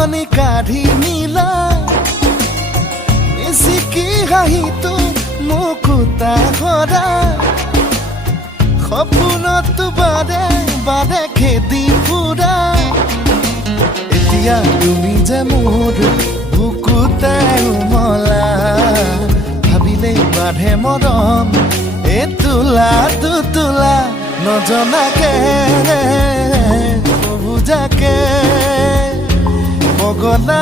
ওজনি কাঢ়ি নিলা মিচিকি হাঁহিটো মুকুতা কৰা সপোনতো বাদে বাদে খেদি ফুৰা এতিয়া তুমি যে মোৰ বুকুতে উমলা ভাবিলেই বাঢ়ে মৰম এই তোলা তোলা নজনাকে নবুজাকে পগলা